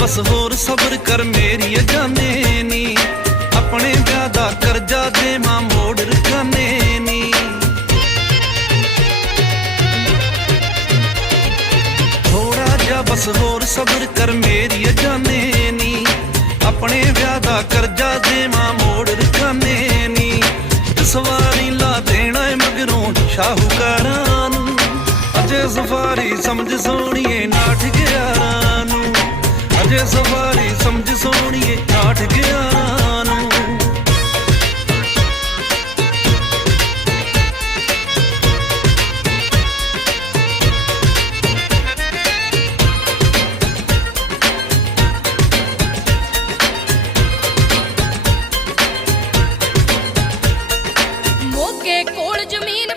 ਬਸ ਹੋਰ ਸਬਰ ਕਰ ਮੇਰੀ ਜਾਣੇ ਨੀ। ਆਪਣੇ ਵਿਆਹ ਦਾ ਕਰਜ਼ਾ ਦੇ ਮਾਂ ਮੋੜ ਰਖਾਨੇ ਬਸ ਹੋਰ ਸਬਰ ਕਰ ਮੇਰੀ ਜਾਣੇ ਨੀ। ਆਪਣੇ ਵਿਆਹ ਦਾ ਕਰਜ਼ਾ ਦੇ ਮਾਂ ਮੋੜ ਰਖਾਨੇ ਨੀ। ਸਵਾਰੀ ਲਾ ਦੇਣਾ ਏ ਮਗਰੋਂ ਸ਼ਾਹੂਕਾਰਾਂ ਨੂੰ। ਅਜੇ ਜ਼ਫਾਰੀ ਸਮਝ ਸੋਣੀਏ ਨਾ ਜੇ ਸਵਾਰੀ ਸਮਝ ਸੋਣੀਏ ਠਾਠ ਗਿਆਰਾਂ ਮੋਕੇ ਕੋਲ ਜ਼ਮੀਨ